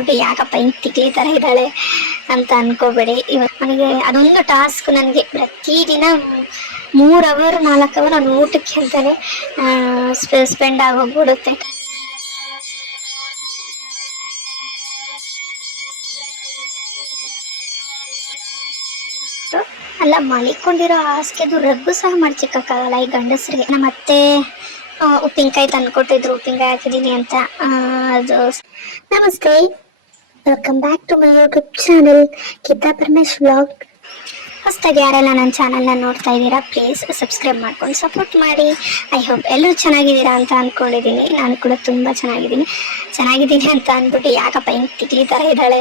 ಅಂದ್ಬಿಟ್ಟು ಯಾಕಪ್ಪ ಹಿಂಗ್ ತಿಕ್ಲಿ ತರ ಇದ್ದಾಳೆ ಅಂತ ಅನ್ಕೋಬೇಡಿ. ಇವತ್ತು ನನಗೆ ಅದೊಂದು ಟಾಸ್ಕ್ ನನಗೆ ಪ್ರತಿದಿನ ಮೂರ್ ಅವರ್ ನಾಲ್ಕು ಅವರ್ ನಾನು ಊಟಕ್ಕೆ ಅಂತಾನೆ ಸ್ಪೆಂಡ್ ಆಗೋಗ್ಬಿಡುತ್ತೆ. ಅಲ್ಲ, ಮಲಿಕೊಂಡಿರೋ ಹಾಸಿಗೆದು ರಗ್ಗು ಸಹ ಮಾಡ್ಚಿಕ್ಕಾಗಲ್ಲ ಈ ಗಂಡಸ್ರಿಗೆ. ನಮ್ಮ ಅತ್ತೆ ಉಪ್ಪಿನಕಾಯಿ ತಂದ್ಕೊಟ್ಟಿದ್ರು, ಉಪ್ಪಿನಕಾಯಿ ಹಾಕಿದ್ದೀನಿ ಅಂತ. ಅದು ನಮಸ್ತೆ. Welcome back to my YouTube channel Keisha Paramesh vlog ಹೊಸದಾಗಿ ಯಾರೆಲ್ಲ ನನ್ನ ಚಾನಲ್ನ ನೋಡ್ತಾ ಇದ್ದೀರಾ ಪ್ಲೀಸ್ ಸಬ್ಸ್ಕ್ರೈಬ್ ಮಾಡ್ಕೊಂಡು ಸಪೋರ್ಟ್ ಮಾಡಿ. ಐ ಹೋಪ್ ಎಲ್ಲರೂ ಚೆನ್ನಾಗಿದ್ದೀರಾ ಅಂತ ಅಂದ್ಕೊಂಡಿದ್ದೀನಿ ನಾನು ಕೂಡ ತುಂಬ ಚೆನ್ನಾಗಿದ್ದೀನಿ. ಚೆನ್ನಾಗಿದ್ದೀನಿ ಅಂತ ಅಂದ್ಬಿಟ್ಟು ಯಾಕಪ್ಪ ಹಿಂಗೆ ಥರ ಇದ್ದಾಳೆ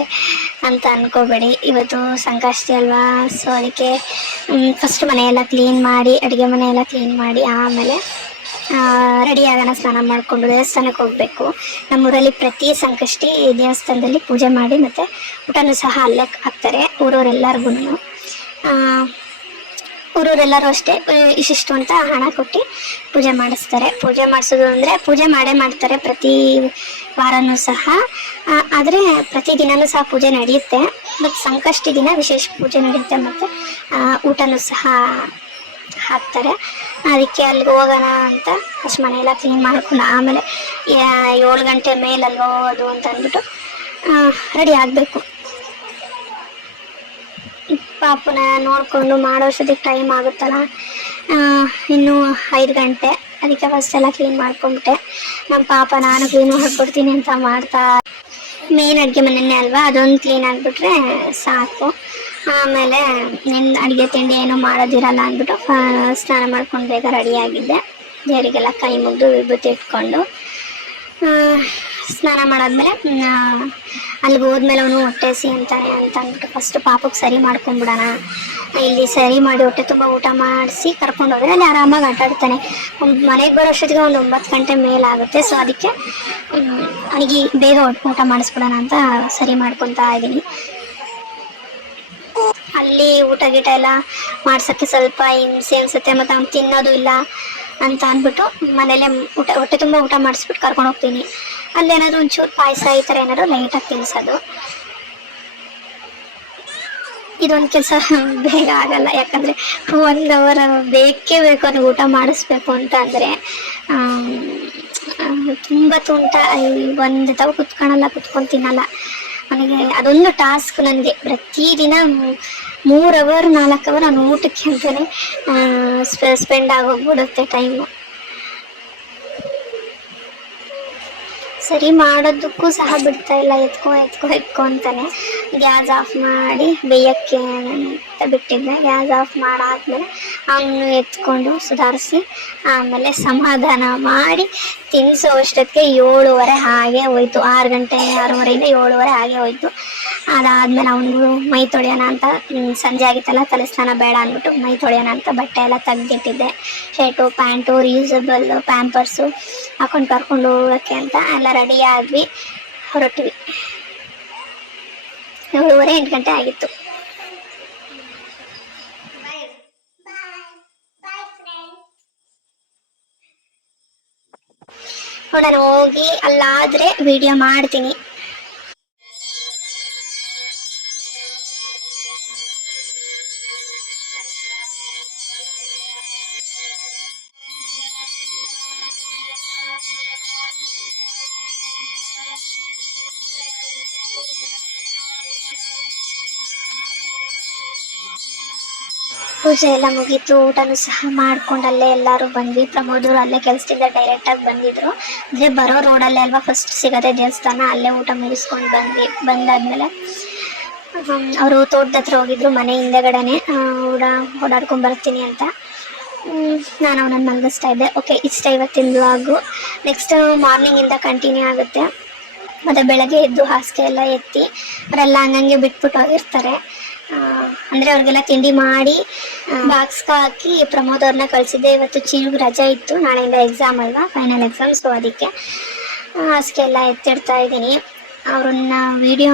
ಅಂತ ಅಂದ್ಕೋಬೇಡಿ ಇವತ್ತು ಸಂಕಷ್ಟಿ ಅಲ್ವಾ? ಸೊ ಅದಕ್ಕೆ ಫಸ್ಟ್ ಮನೆಯೆಲ್ಲ ಕ್ಲೀನ್ ಮಾಡಿ, ಅಡುಗೆ ಮನೆಯೆಲ್ಲ ಕ್ಲೀನ್ ಮಾಡಿ, ಆಮೇಲೆ ರೆಡಿ ಆಗೋಣ ಸ್ನಾನ ಮಾಡಿಕೊಂಡು ದೇವಸ್ಥಾನಕ್ಕೆ ಹೋಗಬೇಕು. ನಮ್ಮೂರಲ್ಲಿ ಪ್ರತಿ ಸಂಕಷ್ಟಿ ದೇವಸ್ಥಾನದಲ್ಲಿ ಪೂಜೆ ಮಾಡಿ ಮತ್ತು ಊಟನೂ ಸಹ ಅಲ್ಲೇ ಹಾಕ್ತಾರೆ ಊರವರೆಲ್ಲರಿಗೂ ಊರವರೆಲ್ಲರೂ ಅಷ್ಟೇ ಇಷ್ಟಿಷ್ಟು ಅಂತ ಹಣ ಕೊಟ್ಟು ಪೂಜೆ ಮಾಡಿಸ್ತಾರೆ. ಪೂಜೆ ಮಾಡಿಸೋದು ಅಂದರೆ ಪೂಜೆ ಮಾಡೇ ಮಾಡ್ತಾರೆ ಪ್ರತಿ ವಾರನೂ ಸಹ. ಆದರೆ ಪ್ರತಿ ದಿನವೂ ಸಹ ಪೂಜೆ ನಡೆಯುತ್ತೆ. ಬಟ್ ಸಂಕಷ್ಟಿ ದಿನ ವಿಶೇಷ ಪೂಜೆ ನಡೆಯುತ್ತೆ ಮತ್ತು ಊಟನೂ ಸಹ ಹಾಕ್ತಾರೆ. ಅದಕ್ಕೆ ಅಲ್ಲಿಗೆ ಹೋಗೋಣ ಅಂತ ಫಸ್ಟ್ ಮನೆಯೆಲ್ಲ ಕ್ಲೀನ್ ಮಾಡ್ಕೊಂಡು ಆಮೇಲೆ ಏಳು ಗಂಟೆ ಮೇಲಲ್ಲಿ ಹೋಗೋದು ಅಂತ ಅಂದ್ಬಿಟ್ಟು ರೆಡಿ ಆಗಬೇಕು. ಪಾಪನ ನೋಡಿಕೊಂಡು ಮಾಡೋಷ್ಟೊತ್ತಿಗೆ ಟೈಮ್ ಆಗುತ್ತಲ್ಲ. ಇನ್ನು ಐದು ಗಂಟೆ. ಅದಕ್ಕೆ ಫಸ್ಟ್ ಎಲ್ಲ ಕ್ಲೀನ್ ಮಾಡ್ಕೊಂಬಿಟ್ಟೆ ನಮ್ಮ ಪಾಪ ನಾನು ಕ್ಲೀನ್ ಮಾಡ್ಕೊಡ್ತೀನಿ ಅಂತ ಮಾಡ್ತಾ ಮೇನ್ ಅಡುಗೆ ಮನೆಯೇ ಅಲ್ವಾ? ಅದೊಂದು ಕ್ಲೀನ್ ಆಗಿಬಿಟ್ರೆ ಸಾಕು. ಆಮೇಲೆ ನಿನ್ನ ಅಡುಗೆ ತಿಂಡಿ ಏನು ಮಾಡೋದಿರಲ್ಲ ಅಂದ್ಬಿಟ್ಟು ಸ್ನಾನ ಮಾಡ್ಕೊಂಡು ಬೇಗ ರೆಡಿಯಾಗಿದ್ದೆ ದೇವರಿಗೆಲ್ಲ ಕೈ ಮುಗಿದು ವಿಭೂತಿ ಇಟ್ಕೊಂಡು ಸ್ನಾನ ಮಾಡಾದ್ಮೇಲೆ ಅಲ್ಲಿಗೆ ಹೋದ್ಮೇಲೆ ಅವನು ಹೊಟ್ಟೆ ಸಿ ಅಂತಾನೆ ಅಂತ ಅಂದ್ಬಿಟ್ಟು ಫಸ್ಟ್ ಪಾಪಕ್ಕೆ ಸರಿ ಮಾಡ್ಕೊಂಡ್ಬಿಡೋಣ. ಇಲ್ಲಿ ಸರಿ ಮಾಡಿ ಹೊಟ್ಟೆ ತುಂಬ ಊಟ ಮಾಡಿಸಿ ಕರ್ಕೊಂಡು ಹೋದ್ರೆ ಅಲ್ಲಿ ಆರಾಮಾಗಿ ಆಟಾಡ್ತಾನೆ. ಒಂದು ಮನೆಗೆ ಬರೋ ಅಷ್ಟೊತ್ತಿಗೆ ಒಂದು ಒಂಬತ್ತು ಗಂಟೆ ಮೇಲಾಗುತ್ತೆ ಸೊ ಅದಕ್ಕೆ ಅವನಿಗೆ ಬೇಗ ಊಟ ಮಾಡಿಸ್ಬಿಡೋಣ ಅಂತ ಸರಿ ಮಾಡ್ಕೊತಾ ಇದ್ದೀನಿ. ಅಲ್ಲಿ ಊಟ ಗೀಟ ಎಲ್ಲ ಮಾಡ್ಸೋಕ್ಕೆ ಸ್ವಲ್ಪ ಹಿಂಸೆ ಅನ್ಸುತ್ತೆ, ಮತ್ತು ಅವ್ನು ತಿನ್ನೋದು ಇಲ್ಲ ಅಂತ ಅಂದ್ಬಿಟ್ಟು ಮನೇಲೆ ಊಟ, ಹೊಟ್ಟೆ ತುಂಬ ಊಟ ಮಾಡಿಸ್ಬಿಟ್ಟು ಕರ್ಕೊಂಡು ಹೋಗ್ತೀನಿ. ಅಲ್ಲೇನಾದ್ರು ಒಂಚೂರು ಪಾಯಸ ಈ ಥರ ಏನಾದರೂ ಲೈಟಾಗಿ ತಿನ್ನಿಸೋದು ಇದೊಂದು ಕೆಲಸ ಬೇಗ ಆಗಲ್ಲ, ಯಾಕಂದರೆ ಒಂದು ಅವರ್ ಬೇಕೇ ಬೇಕು ಅವ್ನಿಗೆ ಊಟ ಮಾಡಿಸ್ಬೇಕು ಅಂತ ಅಂದರೆ ತುಂಬ ತುಂಟ ಒಂದು ತಾವು ಕುತ್ಕೊಳಲ್ಲ, ಕುತ್ಕೊಂಡು ತಿನ್ನಲ್ಲ. ನನಗೆ ಅದೊಂದು ಟಾಸ್ಕ್ ನನಗೆ. ಪ್ರತಿದಿನ ಮೂರು ಅವರ್, ನಾಲ್ಕು ಅವರ್ ನಾನು ಊಟಕ್ಕೆ ಅಂತಲೇ ಸ್ಪೆಂಡ್ ಆಗೋಗ್ಬಿಡುತ್ತೆ ಟೈಮು ಸರಿ, ಮಾಡೋದಕ್ಕೂ ಸಹ ಬಿಡ್ತಾ ಇಲ್ಲ, ಎತ್ಕೊ ಎತ್ಕೊ ಎತ್ಕೊ ಅಂತಾನೆ. ಗ್ಯಾಸ್ ಆಫ್ ಮಾಡಿ ಬೇಯಕ್ಕೆ ಅಂತ ಬಿಟ್ಟಿದ್ದೆ. ಗ್ಯಾಸ್ ಆಫ್ ಮಾಡಾದ್ಮೇಲೆ ಅವನು ಎತ್ಕೊಂಡು ಸುಧಾರಿಸಿ, ಆಮೇಲೆ ಸಮಾಧಾನ ಮಾಡಿ ತಿನ್ನಿಸೋ ಅಷ್ಟೊತ್ತಿಗೆ ಏಳುವರೆ ಹಾಗೆ ಹೋಯ್ತು. ಆರು ಗಂಟೆ, ಆರೂವರೆಯಿಂದ ಏಳುವರೆ ಹಾಗೆ ಹೋಯ್ತು. ಅದಾದ್ಮೇಲೆ ಅವನಿಗೂ ಮೈ ತೊಳೆಯೋಣ ಅಂತ ಸಂಜೆ ಆಗಿತ್ತಲ್ಲ ತಲೆ ಸ್ನಾನ ಬೇಡ ಅಂದ್ಬಿಟ್ಟು ಮೈ ತೊಳೆಯೋಣ ಅಂತ ಬಟ್ಟೆ ಎಲ್ಲ ತೆಗ್ದಿಟ್ಟಿದ್ದೆ. ಶರ್ಟು, ಪ್ಯಾಂಟು ರೀಯೂಸಬಲ್ ಪ್ಯಾಂಪರ್ಸು ಹಾಕೊಂಡು ಕರ್ಕೊಂಡು ಹೋಗೋಕ್ಕೆ ಅಂತ ಎಲ್ಲ ರೆಡಿ ಆದ್ವಿ, ಹೊರಟ್ವಿ. ಏಳುವರೆ ಎಂಟು ಗಂಟೆ ಆಗಿತ್ತು. ನಾನು ಹೋಗಿ ಅಲ್ಲಾದ್ರೆ ವಿಡಿಯೋ ಮಾಡ್ತೀನಿ. ಪೂಜೆ ಎಲ್ಲ ಮುಗೀತು, ಊಟನೂ ಸಹ ಮಾಡ್ಕೊಂಡು ಅಲ್ಲೇ ಎಲ್ಲರೂ ಬಂದ್ವಿ. ಪ್ರಮೋದರು ಅಲ್ಲೇ ಕೆಲಸದಿಂದ ಡೈರೆಕ್ಟಾಗಿ ಬಂದಿದ್ರು. ಅಂದ್ರೆ ಬರೋ ರೋಡಲ್ಲೇ ಅಲ್ವಾ ಫಸ್ಟ್ ಸಿಗತ್ತೆ ದೇವಸ್ಥಾನ, ಅಲ್ಲೇ ಊಟ ಮುಗಿಸ್ಕೊಂಡು ಬಂದ್ವಿ, ಬಂದಾದ್ಮೇಲೆ ಅವರು ತೋಟದ ಹತ್ರ ಹೋಗಿದ್ರು, ಮನೆ ಹಿಂದೆಗಡೆನೆ. ಓಡ ಓಡಾಡ್ಕೊಂಡು ಬರ್ತೀನಿ ಅಂತ. ನಾನು ಅವನನ್ನು ಮಲಗಿಸ್ತಾ ಇದ್ದೆ. ಓಕೆ ಇಷ್ಟ ಇವತ್ತಿನ ಬ್ಲಾಗು ನೆಕ್ಸ್ಟ್ ಮಾರ್ನಿಂಗಿಂದ ಕಂಟಿನ್ಯೂ ಆಗುತ್ತೆ. ಮತ್ತು ಬೆಳಗ್ಗೆ ಎದ್ದು ಹಾಸಿಗೆ ಎಲ್ಲ ಎತ್ತಿ, ಅವರೆಲ್ಲ ಹಂಗಂಗೆ ಬಿಟ್ಬಿಟ್ಟು ಹೋಗಿರ್ತಾರೆ ಅಂದ್ರೆ ಅವ್ರಿಗೆಲ್ಲ ತಿಂಡಿ ಮಾಡಿ ಬಾಕ್ಸ್ಗೆ ಹಾಕಿ ಪ್ರಮೋದ್ ಅವ್ರನ್ನ ಕಳಿಸಿದ್ದೆ. ಇವತ್ತು ಚೀನಿಗೆ ರಜೆ ಇತ್ತು. ನಾಳೆಯಿಂದ ಎಕ್ಸಾಮ್ ಅಲ್ವಾ ಫೈನಲ್ ಎಕ್ಸಾಮ್ ಸೊ ಅದಕ್ಕೆ ಅಷ್ಟೆಲ್ಲ ಎತ್ತಿಡ್ತಾ ಇದ್ದೀನಿ. ಅವ್ರನ್ನ ವಿಡಿಯೋ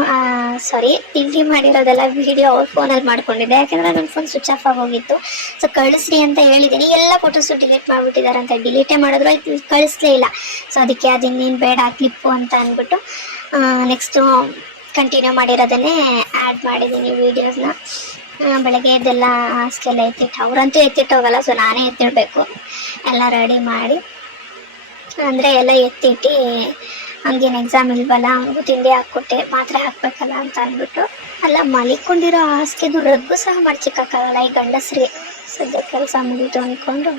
ಸಾರಿ ತಿಂಡಿ ಮಾಡಿರೋದೆಲ್ಲ ವಿಡಿಯೋ ಅವ್ರ ಫೋನಲ್ಲಿ ಮಾಡ್ಕೊಂಡಿದ್ದೆ. ಯಾಕಂದ್ರೆ ನನ್ನ ಫೋನ್ ಸ್ವಿಚ್ ಆಫ್ ಆಗೋಗಿತ್ತು. ಸೊ ಕಳಿಸ್ರಿ ಅಂತ ಹೇಳಿದ್ದೀನಿ. ಎಲ್ಲ ಫೋಟೋಸು ಡಿಲೀಟ್ ಮಾಡಿಬಿಟ್ಟಿದ್ದಾರೆ ಅಂತ ಡಿಲೀಟೇ ಮಾಡಿದ್ರು. ಆಯ್ತು, ಕಳಿಸ್ಲೇ ಇಲ್ಲ. ಸೊ ಅದಕ್ಕೆ ಅದಿನ್ನೇನು ಬೇಡ ಕ್ಲಿಪ್ಪು ಅಂತ ಅಂದ್ಬಿಟ್ಟು ನೆಕ್ಸ್ಟು ಕಂಟಿನ್ಯೂ ಮಾಡಿರೋದನ್ನೇ ಆ್ಯಡ್ ಮಾಡಿದ್ದೀನಿ ವೀಡಿಯೋಸ್ನ ಬೆಳಗ್ಗೆ ಎದ್ದೆಲ್ಲ ಹಾಸ್ಗೆಲ್ಲ ಎತ್ತಿಟ್ಟು, ಅವರಂತೂ ಎತ್ತಿಟ್ಟು ಹೋಗಲ್ಲ ಸೊ ನಾನೇ ಎತ್ತಿಡಬೇಕು ಎಲ್ಲ ರೆಡಿ ಮಾಡಿ, ಅಂದರೆ ಎಲ್ಲ ಎತ್ತಿಟ್ಟು ಹಂಗೇನು ಎಕ್ಸಾಮ್ ಇಲ್ವಲ್ಲ ಅವ್ರಿಗೂ ತಿಂಡಿ ಹಾಕ್ಕೊಟ್ಟೆ, ಮಾತ್ರೆ ಹಾಕ್ಬೇಕಲ್ಲ ಅಂತ ಅಂದ್ಬಿಟ್ಟು ಅಲ್ಲ ಮಲಿಕೊಂಡಿರೋ ಹಾಸಿಗೆದು ರಗ್ಗು ಸಹ ಮಾಡ್ಚಿಕ್ಕಾಗಲ್ಲ ಈ ಗಂಡಸ್ರಿ ಸದ್ಯ ಕೆಲಸ ಮುಗಿತು ಅಂದ್ಕೊಂಡು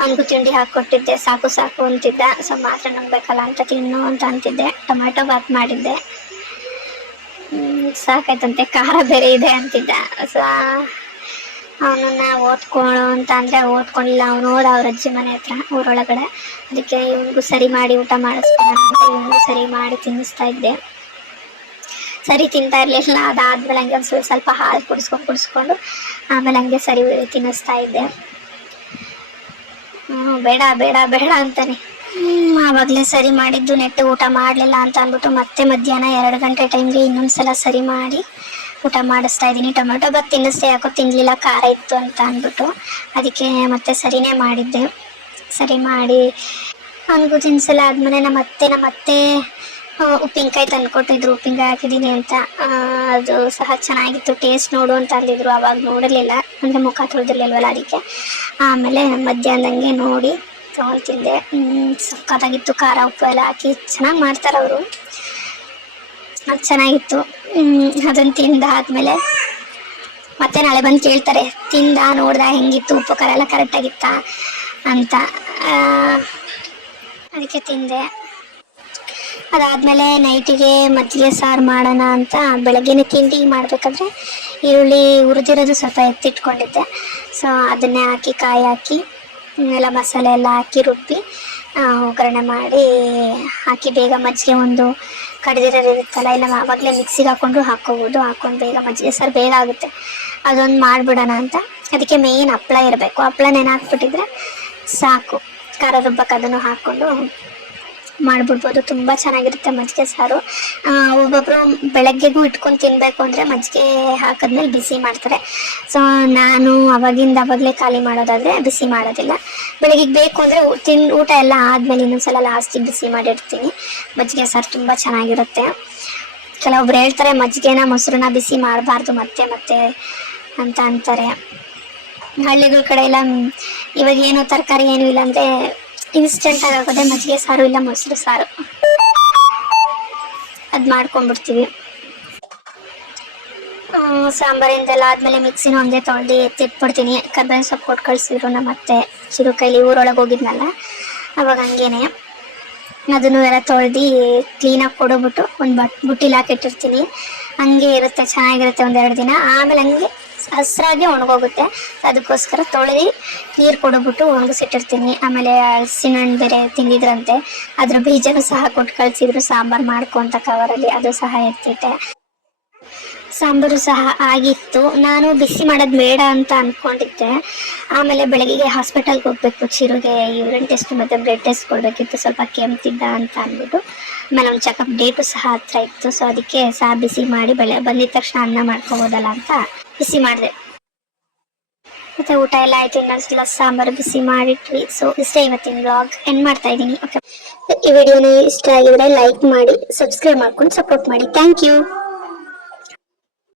ಅವನಿಗೂ ತಿಂಡಿ ಹಾಕ್ಕೊಟ್ಟಿದ್ದೆ, ಸಾಕು ಸಾಕು ಅಂತಿದ್ದೆ ಸೊ ಮಾತ್ರೆ ನಂಬೇಕಲ್ಲ ಅಂತ ತಿನ್ನು ಅಂತ ಅಂತಿದ್ದೆ, ಟೊಮ್ಯಾಟೊ ಬಾತ್ ಮಾಡಿದ್ದೆ. ಸಾಕಾಯ್ತಂತೆ. ಖಾರ ಬೇರೆ ಇದೆ ಅಂತಿದ್ದ. ಸ ಅವನನ್ನ ಓದ್ಕೊಳ್ಳೋ ಅಂತ ಅಂದರೆ ಓದ್ಕೊಂಡಿಲ್ಲ. ಅವನು ಹೋದ ಅವ್ರ ಅಜ್ಜಿ ಮನೆ ಹತ್ರ, ಊರೊಳಗಡೆ. ಅದಕ್ಕೆ ಇವನಿಗೂ ಸರಿ ಮಾಡಿ ಊಟ ಮಾಡಿಸ್ತಾನ ಇವನಿಗೂ ಸರಿ ಮಾಡಿ ತಿನ್ನಿಸ್ತಾ ಇದ್ದೆ. ಸರಿ ತಿಂತಾ ಇರಲಿಲ್ಲ. ಅದಾದ್ಮೇಲೆ ಹಂಗೆ ಒಂದು ಸ್ವಲ್ಪ ಹಾಲು ಕುಡಿಸ್ಕೊಂಡು ಕುಡಿಸ್ಕೊಂಡು ಆಮೇಲೆ ಹಂಗೆ ಸರಿ ತಿನ್ನಿಸ್ತಾ ಇದ್ದೆ. ಬೇಡ ಬೇಡ ಬೇಡ ಅಂತಾನೆ. ಆವಾಗ್ಲೇ ಸರಿ ಮಾಡಿದ್ದು, ನೆಟ್ಟು ಊಟ ಮಾಡಲಿಲ್ಲ ಅಂತ ಅಂದ್ಬಿಟ್ಟು ಮತ್ತೆ ಮಧ್ಯಾಹ್ನ ಎರಡು ಗಂಟೆ ಟೈಮ್ಗೆ ಇನ್ನೊಂದ್ಸಲ ಸರಿ ಮಾಡಿ ಊಟ ಮಾಡಿಸ್ತಾ ಇದ್ದೀನಿ. ಟೊಮೆಟೊ ಬಾತ್ ತಿನ್ನಿಸ್ದೆ, ಯಾಕೋ ತಿನ್ನಲಿಲ್ಲ ಖಾರ ಇತ್ತು ಅಂತ ಅಂದ್ಬಿಟ್ಟು ಅದಕ್ಕೆ ಮತ್ತೆ ಸರಿನೇ ಮಾಡಿದ್ದೆ. ಸರಿ ಮಾಡಿ ಹಂಗೂ ತಿನ್ಸಲ್ಲ. ಆದ್ಮೇಲೆ ನಮ್ಮ ಅತ್ತೆ ನಮ್ಮ ಅತ್ತೆ ಉಪ್ಪಿನಕಾಯಿ ತಂದ್ಕೊಟ್ಟಿದ್ರು ಉಪ್ಪಿನಕಾಯಿ ಹಾಕಿದ್ದೀನಿ ಅಂತ. ಅದು ಸಹ ಚೆನ್ನಾಗಿತ್ತು. ಟೇಸ್ಟ್ ನೋಡು ಅಂತ ಅಂದಿದ್ರು. ಅವಾಗ ನೋಡಲಿಲ್ಲ. ಅಂದರೆ ಮುಖ ತೊಳೆದಿರ್ಲಿಲ್ವಲ್ಲ ಅದಕ್ಕೆ. ಆಮೇಲೆ ಮಧ್ಯಾಹ್ನದಂಗೆ ನೋಡಿ ತೊಗೊಳ್ತಿದ್ದೆ ಸಕ್ಕತ್ತಾಗಿತ್ತು ಖಾರ ಉಪ್ಪು ಎಲ್ಲ ಹಾಕಿ ಚೆನ್ನಾಗಿ ಮಾಡ್ತಾರೆ ಅವರು. ಅದು ಚೆನ್ನಾಗಿತ್ತು. ಅದನ್ನು ತಿಂದಾದ್ಮೇಲೆ ಮತ್ತೆ ನಾಳೆ ಬಂದು ಕೇಳ್ತಾರೆ, ತಿಂದ, ನೋಡ್ದ, ಹೆಂಗಿತ್ತು ಉಪ್ಪು ಖಾರ ಎಲ್ಲ ಕರೆಕ್ಟಾಗಿತ್ತಾ ಅಂತ. ಅದಕ್ಕೆ ತಿಂದೆ. ಅದಾದಮೇಲೆ ನೈಟಿಗೆ ಮಜ್ಜಿಗೆ ಸಾರು ಮಾಡೋಣ ಅಂತ ಬೆಳಗ್ಗೆನೇ ತಿಂಡಿ ಮಾಡಬೇಕಾದ್ರೆ ಈರುಳ್ಳಿ ಹುರಿದಿರೋದು ಸ್ವಲ್ಪ ಎತ್ತಿಟ್ಕೊಂಡಿದ್ದೆ. ಸೊ ಅದನ್ನೇ ಹಾಕಿ, ಕಾಯಿ ಹಾಕಿ ಎಲ್ಲ ಮಸಾಲೆ ಎಲ್ಲ ಹಾಕಿ ರುಬ್ಬಿ ಒಗ್ಗರಣೆ ಮಾಡಿ ಹಾಕಿ ಬೇಗ ಮಜ್ಜಿಗೆ ಒಂದು ಕಡಿದಿರೋದು ಇರುತ್ತಲ್ಲ, ಇಲ್ಲ ಆವಾಗಲೇ ಮಿಕ್ಸಿಗೆ ಹಾಕ್ಕೊಂಡು ಹಾಕ್ಕೋಬೋದು ಹಾಕ್ಕೊಂಡು ಬೇಗ ಮಜ್ಜಿಗೆ ಸರ್ ಬೇಗ ಆಗುತ್ತೆ. ಅದೊಂದು ಮಾಡಿಬಿಡೋಣ ಅಂತ. ಅದಕ್ಕೆ ಮೇಯ್ನ್ ಹಪ್ಳ ಇರಬೇಕು. ಹಪ್ಳ ನೆನಾಕ್ಬಿಟ್ಟಿದ್ರೆ ಸಾಕು. ಖಾರ ರುಬ್ಬಕ್ಕೆ ಅದನ್ನು ಹಾಕ್ಕೊಂಡು ಮಾಡ್ಬಿಡ್ಬೋದು. ತುಂಬ ಚೆನ್ನಾಗಿರುತ್ತೆ ಮಜ್ಜಿಗೆ ಸಾರು. ಒಬ್ಬೊಬ್ಬರು ಬೆಳಗ್ಗೆಗೂ ಇಟ್ಕೊಂಡು ತಿನ್ನಬೇಕು ಅಂದರೆ ಮಜ್ಜಿಗೆ ಹಾಕಿದ್ಮೇಲೆ ಬಿಸಿ ಮಾಡ್ತಾರೆ. ಸೊ ನಾನು ಅವಾಗಿಂದ ಅವಾಗಲೇ ಖಾಲಿ ಮಾಡೋದಾದರೆ ಬಿಸಿ ಮಾಡೋದಿಲ್ಲ. ಬೆಳಗ್ಗೆ ಬೇಕು ಅಂದರೆ ತಿನ್, ಊಟ ಎಲ್ಲ ಆದಮೇಲೆ ಇನ್ನೊಂದ್ಸಲ ಲಾಸ್ಟಿಗೆ ಬಿಸಿ ಮಾಡಿರ್ತೀನಿ ಮಜ್ಜಿಗೆ ಸಾರು ತುಂಬ ಚೆನ್ನಾಗಿರುತ್ತೆ. ಕೆಲವೊಬ್ರು ಹೇಳ್ತಾರೆ, ಮಜ್ಜಿಗೆನ ಮೊಸರನ್ನ ಬಿಸಿ ಮಾಡಬಾರ್ದು ಮತ್ತೆ ಮತ್ತೆ ಅಂತ ಅಂತಾರೆ. ಹಳ್ಳಿಗಳ ಕಡೆ ಎಲ್ಲ ಇವಾಗ ಏನು ತರಕಾರಿ ಏನು ಇಲ್ಲ ಅಂದರೆ ಇನ್ಸ್ಟೆಂಟ್ ಆಗಿ ಆಗೋದೇ ಮಜ್ಜಿಗೆ ಸಾರು ಇಲ್ಲ ಮೊಸರು ಸಾರು. ಅದು ಮಾಡ್ಕೊಂಡ್ಬಿಡ್ತೀವಿ. ಸಾಂಬಾರಿಂದೆಲ್ಲ ಆದಮೇಲೆ ಮಿಕ್ಸಿನ ಒಂದೇ ತೊಳೆದು ಎತ್ತಿಟ್ಬಿಡ್ತೀನಿ ಕರ್ಬೇವಿನ ಸೊಪ್ಪು ಕೊಟ್ಟು ಕಳಿಸಿದ್ರು ನಮ್ಮ ಅತ್ತೆ. ಚಿರುಕೈಲಿ ಊರೊಳಗೆ ಹೋಗಿದ್ನಲ್ಲ, ಅವಾಗ ಹಂಗೇನೆ. ಅದನ್ನು ಎಲ್ಲ ತೊಳೆದು ಕ್ಲೀನಾಗಿ ಕೊಡೋಬಿಟ್ಟು ಒಂದು ಬಟ್ ಬುಟ್ಟಿಲಿ ಹಾಕಿಟ್ಟಿರ್ತೀನಿ ಹಂಗೆ ಇರುತ್ತೆ, ಚೆನ್ನಾಗಿರುತ್ತೆ ಒಂದೆರಡು ದಿನ. ಆಮೇಲೆ ಹಂಗೆ ಹಸ್ರಾಗಿ ಒಣಗೋಗುತ್ತೆ. ಅದಕ್ಕೋಸ್ಕರ ತೊಳೆದು ನೀರು ಕೊಡೋಬಿಟ್ಟು ಒಣಗಿಸಿಟ್ಟಿರ್ತೀನಿ ಆಮೇಲೆ ಹಲಸಿನ ಹಣ್ಣು ಬೇರೆ ತಿಂದಿದ್ರಂತೆ. ಅದ್ರ ಬೀಜನೂ ಸಹ ಕೊಟ್ಟು ಕಳಿಸಿದ್ರು. ಸಾಂಬಾರು ಮಾಡ್ಕೊಂತ ಕವರಲ್ಲಿ ಅದು ಸಹ ಎತ್ತಿಟ್ಟೆ ಸಾಂಬಾರು ಸಹ ಆಗಿತ್ತು. ನಾನು ಬಿಸಿ ಮಾಡೋದು ಬೇಡ ಅಂತ ಅಂದ್ಕೊಂಡಿದ್ದೆ ಆಮೇಲೆ ಬೆಳಗ್ಗೆ ಹಾಸ್ಪಿಟಲ್ಗೆ ಹೋಗ್ಬೇಕು. ಚಿರುಗೆ ಯೂರಿನ್ ಟೆಸ್ಟ್ ಮತ್ತು ಬ್ಲಡ್ ಟೆಸ್ಟ್ ಕೊಡಬೇಕಿತ್ತು. ಸ್ವಲ್ಪ ಕೆಮ್ತಿದ್ದ ಅಂತ ಅಂದ್ಬಿಟ್ಟು ಆಮೇಲೆ ಒಂದು ಚೆಕಪ್ ಡೇಟು ಸಹ ಹತ್ರ ಇತ್ತು. ಸೊ ಅದಕ್ಕೆ ಸಹ ಬಿಸಿ ಮಾಡಿ ಬೆಳೆ, ಬಂದಿದ ತಕ್ಷಣ ಅನ್ನ ಮಾಡ್ಕೋಬೋದಲ್ಲ ಅಂತ ಬಿಸಿ ಮಾಡಿದೆ. ಮತ್ತೆ ಊಟ ಎಲ್ಲ ಆಯ್ತು. ಇನ್ನೊಂದ್ಸಲ ಸಾಂಬಾರು ಬಿಸಿ ಮಾಡಿಟ್ವಿ. ಸೊ ಇಷ್ಟೇ ಇವತ್ತಿನ ಬ್ಲಾಗ್ ಎಂಡ್ ಮಾಡ್ತಾ ಇದ್ದೀನಿ. ಓಕೆ ಈ ವಿಡಿಯೋನ ಇಷ್ಟ ಆಗಿದ್ರೆ ಲೈಕ್ ಮಾಡಿ ಸಬ್ಸ್ಕ್ರೈಬ್ ಮಾಡ್ಕೊಂಡು ಸಪೋರ್ಟ್ ಮಾಡಿ. Thank you